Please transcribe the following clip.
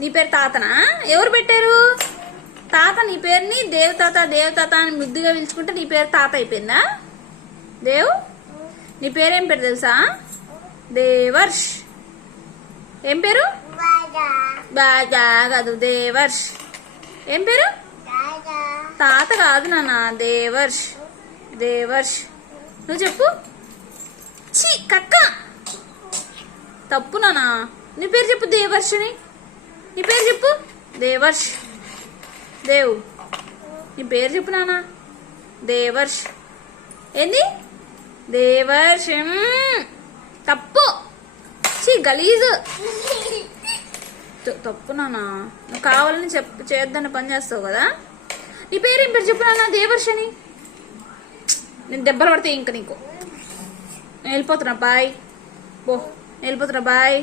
నీ పేరు తాతనా? ఎవరు పెట్టారు? తాత నీ పేరుని దేవతాత దేవతాత అని ముద్దుగా పిలుచుకుంటే నీ పేరు తాత అయిపోయిందా? దేవ్, నీ పేరేం పేరు తెలుసా? దేవర్ష్. ఏం పేరు? బాగా కాదు, దేవర్ష్. ఏం పేరు? తాత కాదు నాన్న, దేవర్ష్. దేవర్ష్. నువ్వు చెప్పు. ఛీ కక్క, తప్పు నాన్న. నీ పేరు చెప్పు, దేవర్షిని. నీ పేరు చెప్పు, దేవర్ష్. దేవ్, నీ పేరు చెప్పు నాన్న. దేవర్ష్. ఏంది? దేవర్ష్. తప్పు. ఛీ గలీజు. తప్పు నాన్న. నువ్వు కావాలని చేద్దని పని చేస్తావు కదా. నీ పేరేం పేరు చెప్పు నాన్న. దేవర్షిని. నేను దెబ్బలు పడితే ఇంక నీకు. నేను వెళ్ళిపోతున్నా, బాయ్. పో, వెళ్ళిపోతున్నా, బాయ్.